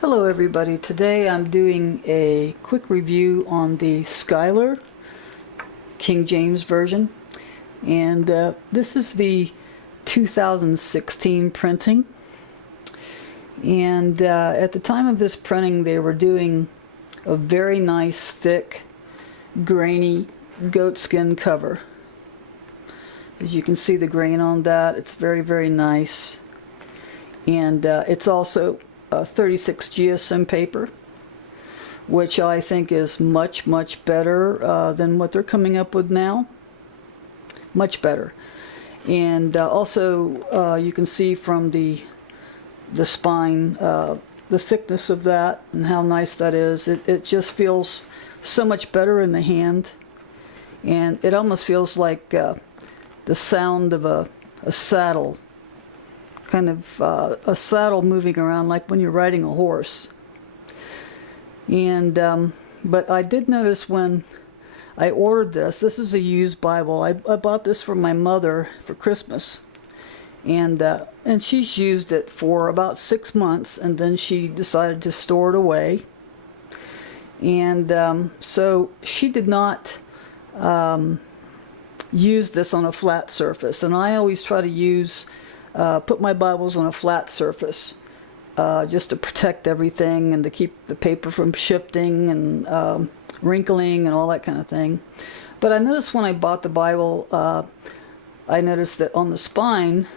Hello everybody. Today I'm doing a quick review on the Schuyler King James version, and this is the 2016 printing, and at the time of this printing they were doing a very nice thick grainy goatskin cover. As you can see the grain on that, it's very nice, and it's also 36 GSM paper, which I think is much better than what they're coming up with now. Much better. And also you can see from the spine the thickness of that and how nice that is. It just feels so much better in the hand, and it almost feels like the sound of a saddle, kind of a saddle moving around, like when you're riding a horse. And but I did notice when I ordered this is a used Bible. I bought this for my mother for Christmas, and she's used it for about 6 months, and then she decided to store it away. And so she did not use this on a flat surface, and I always try to use put my Bibles on a flat surface just to protect everything and to keep the paper from shifting and wrinkling and all that kind of thing. But I noticed when I bought the Bible, I noticed that on the spine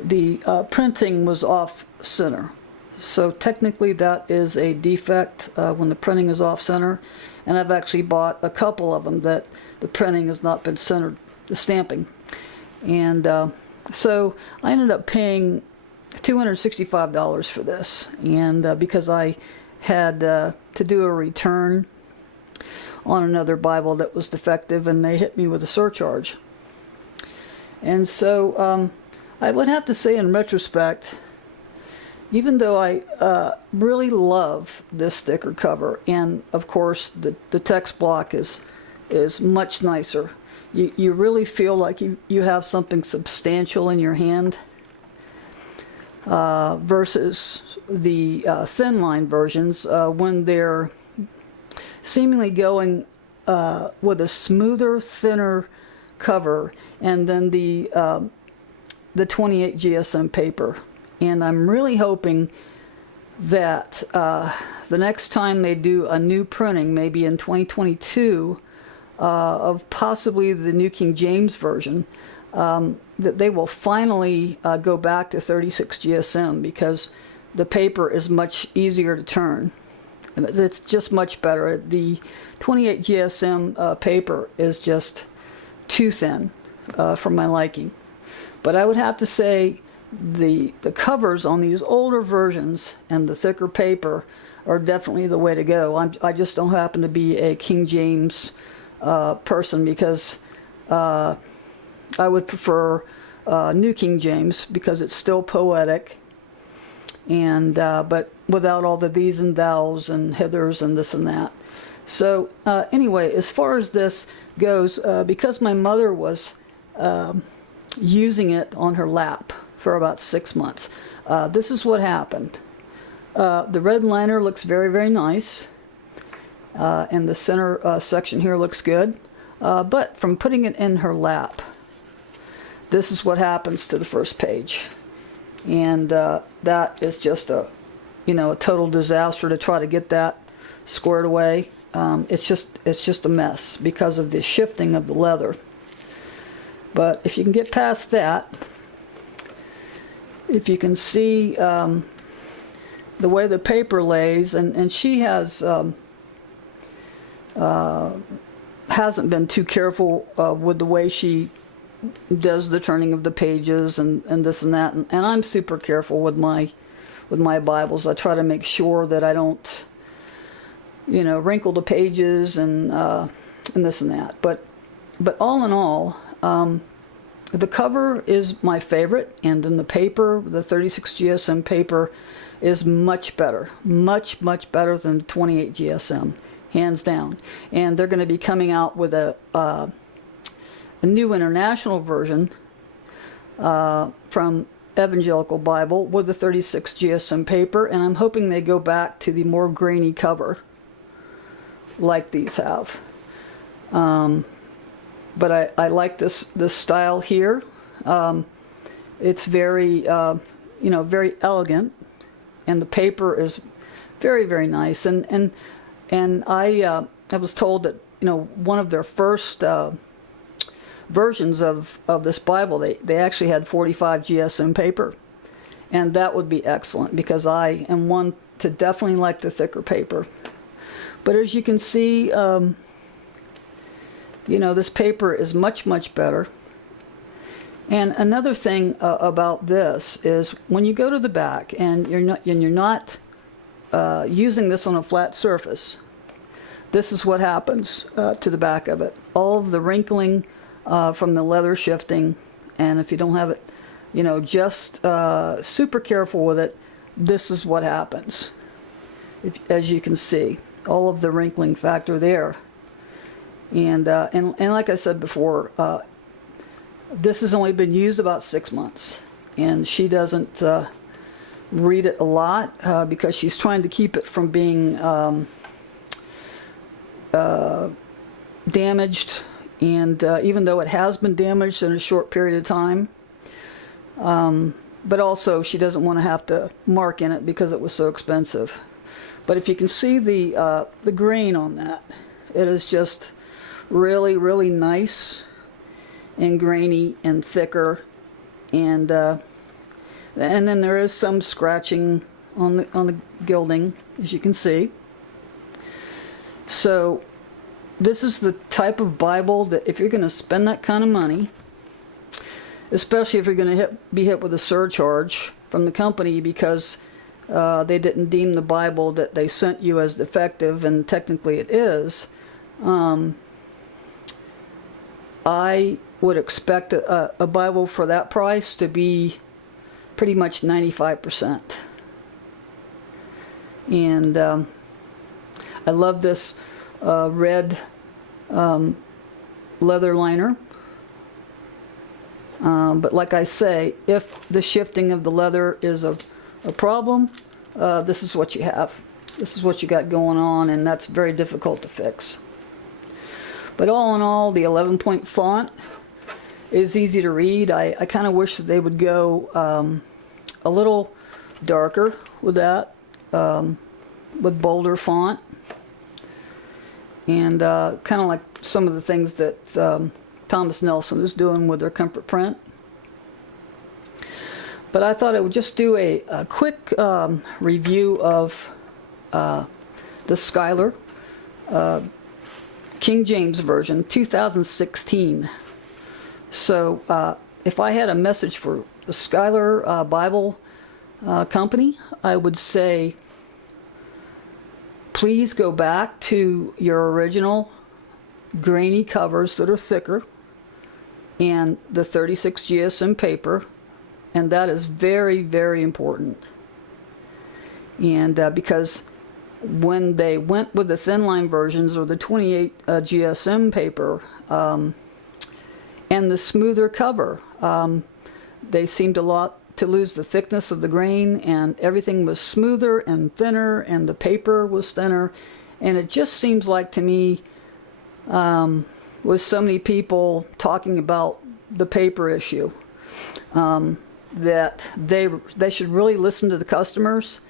the printing was off center. So technically that is a defect when the printing is off center, and I've actually bought a couple of them that the printing has not been centered, the stamping. And so I ended up paying $265 for this, and because I had to do a return on another Bible that was defective, and they hit me with a surcharge. And so I would have to say, in retrospect, even though I really love this sticker cover, and of course the text block is much nicer. You really feel like you have something substantial in your hand versus the thin line versions when they're seemingly going with a smoother, thinner cover, and then the 28 GSM paper. And I'm really hoping that the next time they do a new printing, maybe in 2022, of possibly the New King James version, that they will finally go back to 36 GSM, because the paper is much easier to turn. It's just much better. The 28 GSM paper is just too thin for my liking. But I would have to say the covers on these older versions and the thicker paper are definitely the way to go. I just don't happen to be a King James person, because I would prefer New King James, because it's still poetic, and but without all the these and thous and hithers and this and that. So anyway, as far as this goes, because my mother was using it on her lap for about 6 months, this is what happened. The red liner looks very nice, and the center section here looks good, but from putting it in her lap, this is what happens to the first page. And that is just a total disaster to try to get that squared away. It's just a mess because of the shifting of the leather. But if you can get past that, if you can see the way the paper lays, and she has hasn't been too careful with the way she does the turning of the pages and this and that, and I'm super careful with my Bibles. I try to make sure that I don't wrinkle the pages and this and that. But all in all, the cover is my favorite, and then the paper, the 36 GSM paper, is much better better than 28 GSM, hands down. And they're going to be coming out with a new international version from Evangelical Bible with the 36 GSM paper, and I'm hoping they go back to the more grainy cover like these have. But I like this style here. It's very, very elegant, and the paper is very, very nice. And I was told that one of their first versions of this Bible, they actually had 45 GSM paper, and that would be excellent because I am one to definitely like the thicker paper. But as you can see, this paper is much, much better. And another thing about this is when you go to the back and you're not using this on a flat surface, this is what happens to the back of it. All of the wrinkling from the leather shifting, and if you don't have it, just super careful with it, this is what happens. As you can see, all of the wrinkling factor there. And like I said before, this has only been used about 6 months, and she doesn't read it a lot because she's trying to keep it from being damaged. And even though it has been damaged in a short period of time, but also she doesn't want to have to mark in it because it was so expensive. But if you can see the grain on that, it is just really, really nice and grainy and thicker, and then there is some scratching on the gilding, as you can see. So this is the type of Bible that if you're going to spend that kind of money, especially if you're going to be hit with a surcharge from the company because they didn't deem the Bible that they sent you as defective, and technically it is, I would expect a Bible for that price to be pretty much 95%. And I love this red leather liner. But like I say, if the shifting of the leather is a problem, this is what you have. This is what you got going on, and that's very difficult to fix. But all in all, the 11-point font is easy to read. I kind of wish that they would go a little darker with that, with bolder font. And kind of like some of the things that Thomas Nelson is doing with their comfort print. But I thought I would just do a quick review of the Schuyler King James Version 2016. So if I had a message for the Schuyler Bible Company, I would say, please go back to your original grainy covers that are thicker and the 36 GSM paper, and that is very, very important. And because when they went with the thin line versions or the 28 GSM paper and the smoother cover, they seemed to lose the thickness of the grain, and everything was smoother and thinner, and the paper was thinner. And it just seems like to me, with so many people talking about the paper issue, that they should really listen to the customers,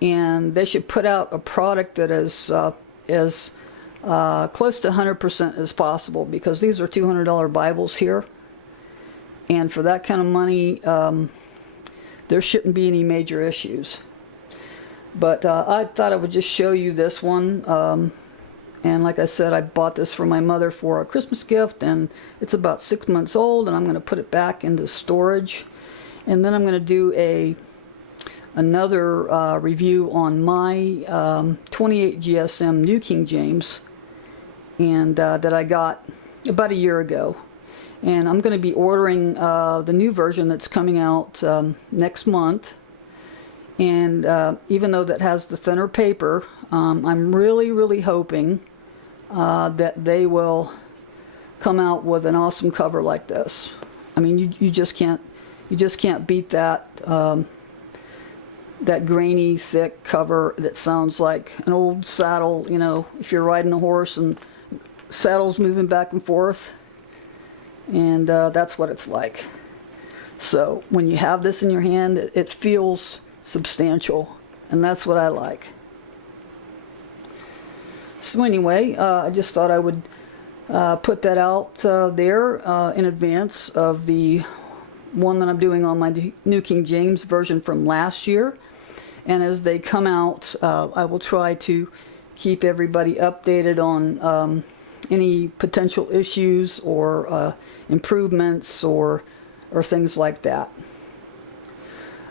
and they should put out a product that is as close to 100% as possible, because these are $200 Bibles here, and for that kind of money, there shouldn't be any major issues. But I thought I would just show you this one. And like I said, I bought this for my mother for a Christmas gift, and it's about 6 months old, and I'm going to put it back into storage. And then I'm going to do another review on my 28 GSM New King James, and that I got about a year ago. And I'm going to be ordering the new version that's coming out next month. And even though that has the thinner paper, I'm really, really hoping that they will come out with an awesome cover like this. I mean, you just can't You just can't beat that. That grainy, thick cover that sounds like an old saddle, you know, if you're riding a horse and saddle's moving back and forth. And that's what it's like. So when you have this in your hand, it feels substantial, and that's what I like. So anyway, I just thought I would put that out there in advance of the one that I'm doing on my New King James version from last year. And as they come out, I will try to keep everybody updated on any potential issues or improvements or things like that.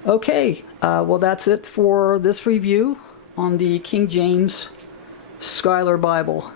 Okay, well that's it for this review on the King James Schuyler Bible.